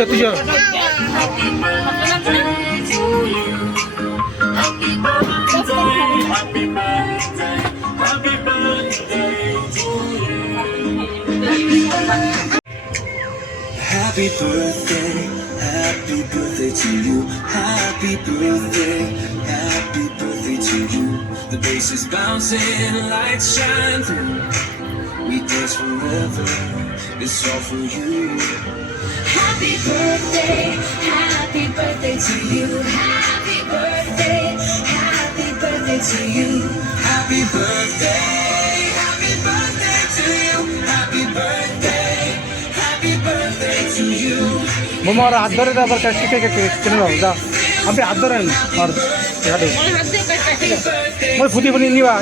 তুই Happy birthday to you. Happy birthday to you. The bass is bouncing, lights shine through. We dance forever, it's all for you. Happy birthday to you. Happy birthday to you. Happy birthday to you. Happy birthday to you. মামা আর হাত ধরে আবার কেটে কেটে দাও যা আপনি হাত ধরেন আর কাটে মই ফুটি ফুটি নিবা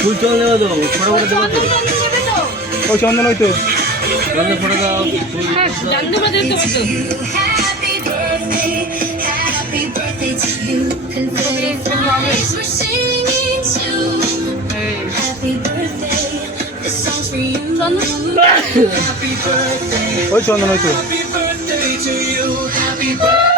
ফুল চল নেওয়া দাও ফটো করে দেবো ওই চন্দন হইতো চন্দন ফটো দাও Happy birthday to you. Confetti flies we're singing to. Happy birthday, this song's for you. Happy birthday. ওই চন্দন হইতো Happy birthday to you. Happy birthday.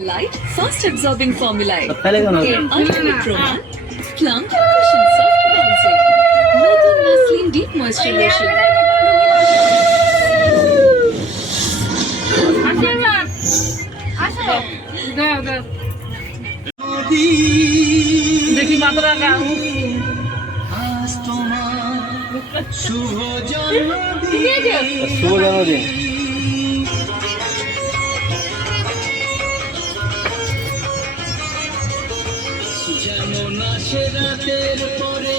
Light, fast absorbing formula. ফেলে কেন Ultimate Chroma, plump, cushion, soft bouncing. Northern Vaseline Deep Moisturization. দেখি মাত্রা গান শুভ জন্মদিন শুভ জন্মদিন যেমন আসে রাতের পরে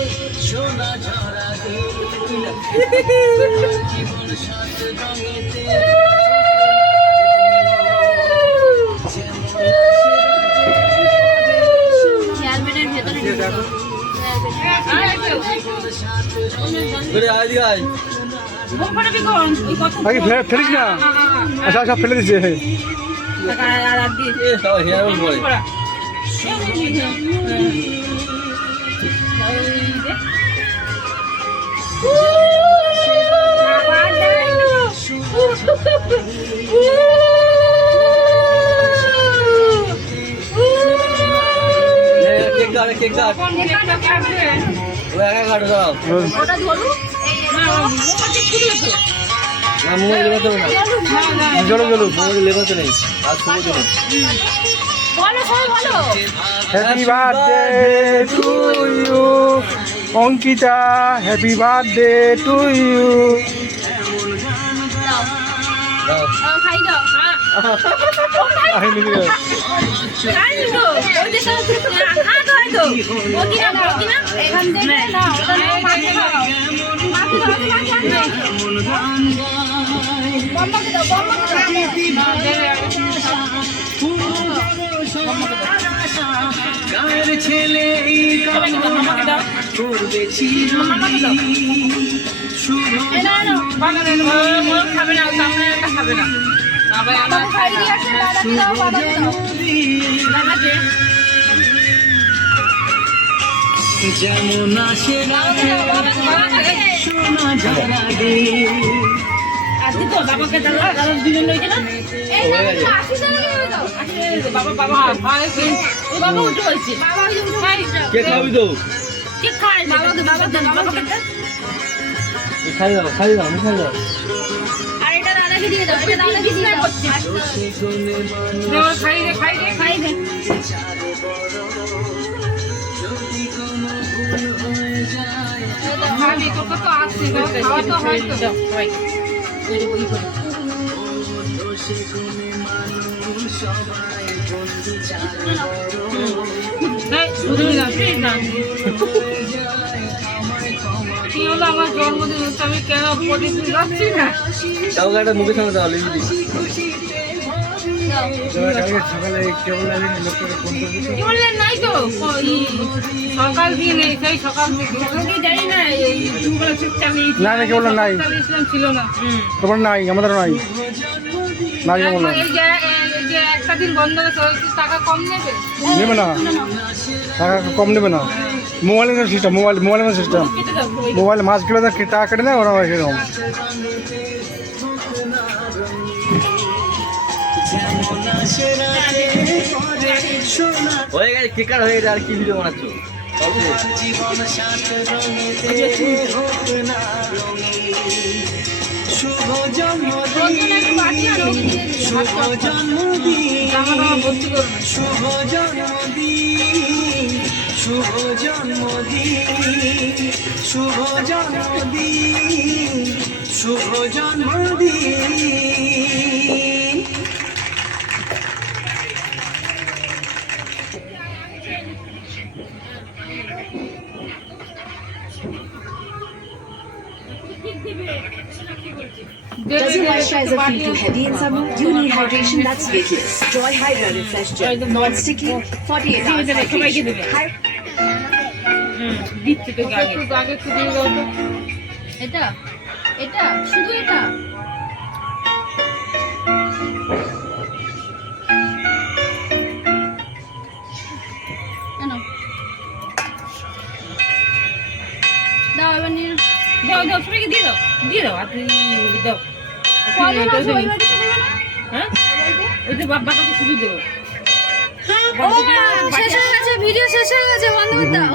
সোনা ঝরা জীবন সাত রঙেতে আয় আগে ফেলিস না আচ্ছা সব ফেলে দিচ্ছে হেয়ার পরে কেক কাট ও একা কাটো দাও না মোবাইল লেবাতে হবে না চলো মোবাইল লেবাতে নেই আজ শুভ দিন happy birthday to you Ankita happy birthday to you ছেলে করবে খাবে না যেমন আসে সোনা ঝরা দে আজকে তো বাবাকে দাদা দিলেন লইছে না বাবা বাবা উঠে হয়েছে কে খাবি তো কে খায় বাবাকে খাই দাও আমি খাই দাও আর এটা দাদাকে দিয়ে দাও এটা দাদাকে দিয়ে করছে খাই দে ভাবি তোকে তো আসছে খাওয়া তো হয়তো কি হলো আমার জন্মদিন হচ্ছে আমি কেন প্রতিদিন যাচ্ছি না তাও একটা মুখের সামনে দাও লিখে দিই কালকে সকালে কেবল লাইনে লোকটাকে ফোন করে দিত কি বললেন নাই তো সকাল দিয়ে নেই সেই সকাল থেকে জানি না এই দুপুরে চুপচাপ না না কেবল নাই ইসলাম ছিল না তোমার নাই আমাদের নাই নাই কেবল এই যে একটা দিন বন্ধ হয়েছে টাকা কম নেবে নেবে না টাকা কম নেবে না মোবাইলের সিস্টেম মোবাইলের সিস্টেম কেটে দাও মোবাইল মাছ কিলো টাকা কেটে দেয় ওরা সেরকম হয়ে গেছে কেকার হয়ে গেছে আর কি ভিডিও বানাচ্ছো শুভ জন্মদিন Does your moisturizer feel too heavy in summer? You need hydration that's weightless. Joy Hydra Refresh Gel. Non-sticky, 48 hours hydration. দিচ্ছি তো আগে একটু দিয়ে দাও তো এটা এটা শুধু এটা দাও এবার নিয়ে দাও দাও সবাইকে দিয়ে দাও আর তুই দাও কজন আছে ওই বাড়িতে দেবে না হ্যাঁ ওই যে বাবাকে শুধু দেবো শেষ হয়ে গেছে ভিডিও শেষ হয়ে গেছে বন্ধ করে দাও